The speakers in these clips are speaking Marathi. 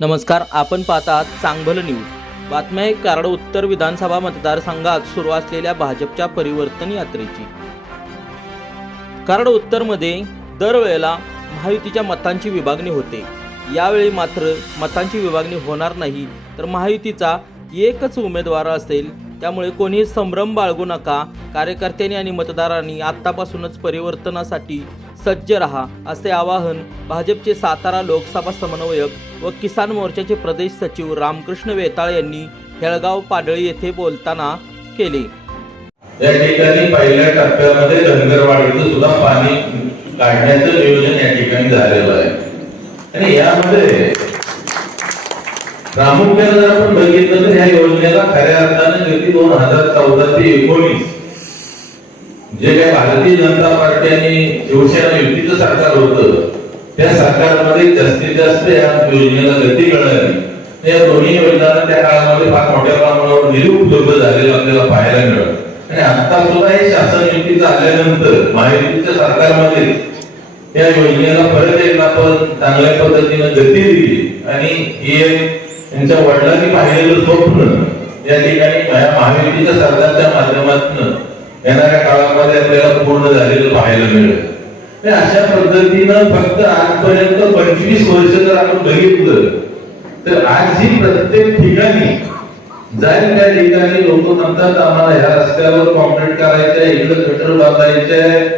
नमस्कार आपण पाहतात चांगभल न्यूज. बातम्या आहे कराड उत्तर विधानसभा मतदारसंघात सुरू असलेल्या भाजपच्या परिवर्तन यात्रेची. कराड उत्तरमध्ये दरवेळेला महायुतीच्या मतांची विभागणी होते. यावेळी मात्र मतांची विभागणी होणार नाही तर महायुतीचा एकच उमेदवार असेल त्यामुळे कोणीही संभ्रम बाळगू नका. कार्यकर्त्यांनी आणि मतदारांनी आत्तापासूनच परिवर्तनासाठी सज्ज रहा असे आवाहन भाजपचे सातारा लोकसभा समन्वयक व किसान मोर्चाचे प्रदेश सचिव रामकृष्ण वेताळ यांनी हेळगाव पाडळी येथे बोलताना केले. या ठिकाणी पहिल्या टप्प्यामध्ये धनगरवाडीचं सुद्धा पाणी काढण्याचं नियोजन या ठिकाणी झालेलं आहे. आणि यामध्ये प्रामुख्याने जर आपण बघितलं तर या योजनेला खऱ्या अर्थाने गेली दोन हजार चौदा ते एकोणीस जे काही भारतीय जनता पार्टी आणि शिवसेना युतीचं सरकार होतं त्या सरकारमध्ये जास्तीत जास्त या योजनेला गती मिळाली या दोन्ही योजनांना त्या काळामध्ये फार मोठ्या प्रमाणावर निधी उपलब्ध झालेला आपल्याला पाहायला मिळत आणि आता सुद्धा हे शासन युतीचं आल्यानंतर महायुतीच्या सरकारमध्ये या योजनेला परत एक आपण चांगल्या पद्धतीने गती दिली. आणि हे त्यांच्या वडिलांनी पाहिलेलं स्वप्न या ठिकाणी या महायुतीच्या सरकारच्या माध्यमातून येणाऱ्या काळामध्ये आपल्याला पूर्ण झालेलं पाहायला मिळेल. अशा पद्धतीनं फक्त आजपर्यंत पंचवीस वर्ष जर आपण बघितलं तर आज ही प्रत्येक ठिकाणी जाईल त्या ठिकाणी लोक म्हणतात आम्हाला ह्या रस्त्यावर कॉन्क्रीट करायचंय इकडे गटर बांधायचंय.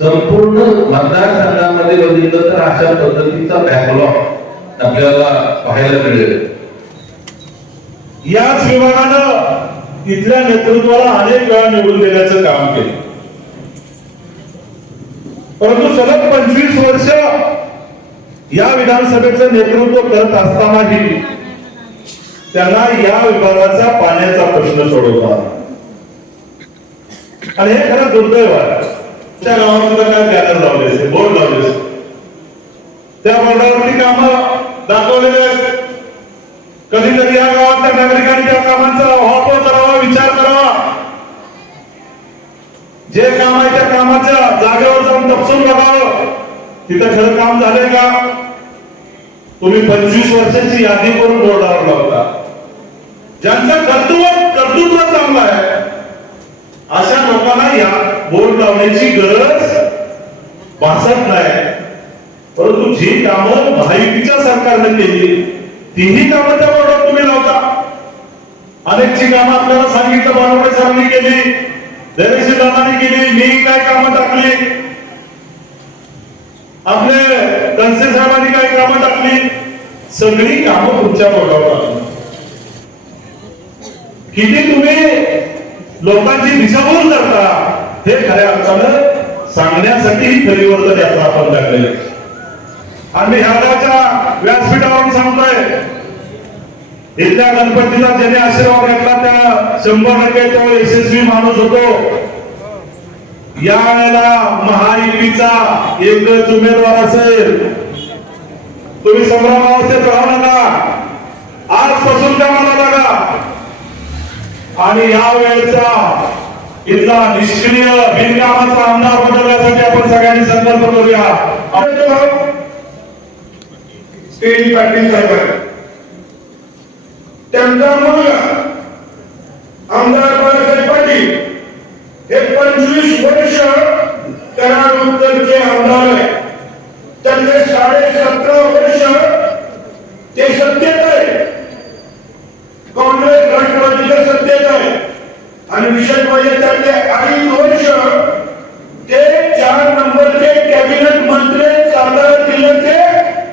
संपूर्ण मतदारसंघामध्ये बघितलं तर अशा पद्धतीचा बॅकलॉग आपल्याला पाहायला मिळेल. याच विभागानं इथल्या नेतृत्वाला अनेक वेळा निवडून देण्याचं काम केलं. परंतु सलग पंचवीस वर्ष या विधानसभेचं नेतृत्व करत असतानाही त्यांना या विभागाचा पाण्याचा प्रश्न सोडवला. आणि हे खरं दुर्दैव आहे. त्या गावात सुद्धा काय बॅनर लावले असते बोर्ड लावले असते. त्या बोर्डावरती कामं दाखवलेले आहेत. कधीतरी या गावातल्या नागरिकांनी त्या कामांचा वापर करावा विचार करावा. जे काम आहे त्या कामाच्या जागेवर जाऊन तपसून बघावं. तिथं खरं काम झालंय का? तुम्ही पंचवीस वर्षाची यादी करून बोर्डावर लावता ज्यांचं कर्तृत्व कर्तृत्व चांगलं आहे अशा लोकांना या बोर्ड लावण्याची गरज भासत नाही. परंतु जी कामं महायुतीच्या सरकारने केली तीही कामं त्या अनेकची कामं आपल्याला सांगितलं बाळवडे सरांनी केली देवेशी दादानी केली मी काय कामं टाकली? आपले कनसे साहेबांनी काय कामं टाकली? सगळी कामं तुमच्या बोर्डावर किती तुम्ही लोकांची दिशाभूल करता हे खऱ्या अर्थानं सांगण्यासाठी ही परिवर्तन यात्रा आपण टाकलेली आणि आम्ही ह्या व्यासपीठावरून सांगतोय इथल्या गणपतीचा ज्याने आशीर्वाद घेतला त्या शंभर टक्के तो यशस्वी माणूस होतो. या वेळेला महायुतीचा एकच उमेदवार असेल. तुम्ही संभ्रमावस्थेत राहू नका. आजपासून त्या मला लागा आणि या वेळेचा इथला निष्क्रिय बिनकामाचा आमदार बदलण्यासाठी आपण सगळ्यांनी संकल्प करूया. स्टेज पाटील साहेब त्यांचा मुलगा आमदार बाळासाहेब पाटील हे पंचवीस वर्ष कराड उत्तरचे आमदार आहे त्यांचे साडे सतरा वर्ष ते सत्तेत आहे काँग्रेस राष्ट्रवादीच्या सत्तेत आहे आणि विशेष म्हणजे त्यातले अडीच वर्ष ते चार नंबरचे कॅबिनेट मंत्री सातारा जिल्ह्याचे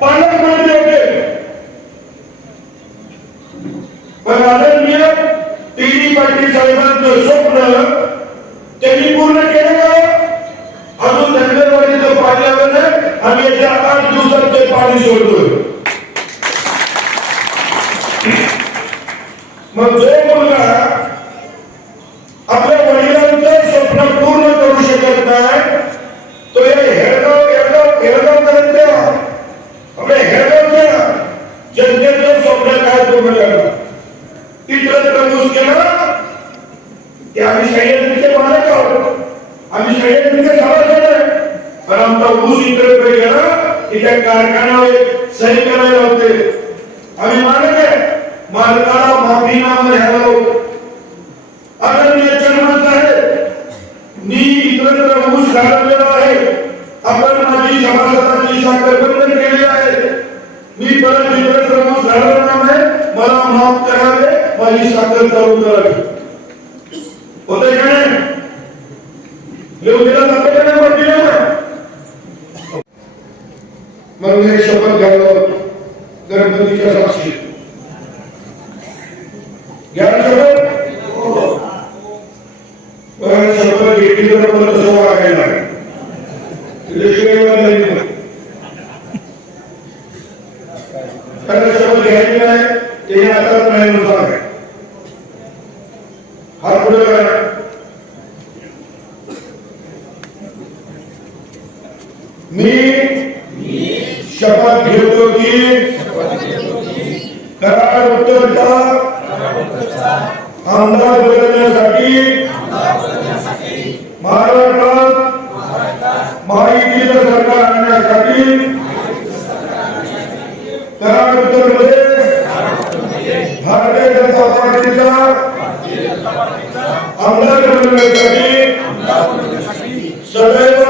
पालकमंत्री होते पण आदरणीय टी पाटील साहेबांचं स्वप्न त्यांनी पूर्ण केलं का? अजून धनगरवाडीचं पाणी आलं नाही. आम्ही येत्या आठ दिवसात ते पाणी सोडतोय. मग जो मुलगा आपल्या वडिलांचं स्वप्न पूर्ण करू शकत नाही तो या हेळगाव हेळगाव हेळगाव करत द्या आपल्या हेळगावच्या जनतेचं स्वप्न काय पूर्ण करा तिथलं प्रमुख केलं की आम्ही सह्याद्रीचे मालक आहोत आम्ही सह्याद्रीचे सभासद आहे पण आमचा ऊस इकडे गेला की त्या कारखान्यावर सही करायला होते आम्ही मानत आहे मालकाला माफी नाम घ्यायला अनन्य जन्मच आहे मी इतरत्र ऊस घालवलेला आहे आपण माझी सभासदाची साखर बंद केली आहे मी परत इतरत्र ऊस घालवणार नाही मला माफ करावे माझी साखर चालू करावी होते का नाही येऊ दिला जातं का नाही? पण दिलं मग मी शपथ गणपतीच्या साक्षी. घ्या ना शपथ शपथ घेतली तर मला तसं वागायला कारण शपथ घ्यायची नाही ते आता न्यायानुसार आहे. हा पुढे मी शपथ घेतो की कराड उत्तरचा आमदार बदलण्यासाठी महाराष्ट्रात महायुतीचं सरकार आणण्यासाठी कराड उत्तरमध्ये भारतीय जनता पार्टीचा आमदार बनवण्यासाठी सदैव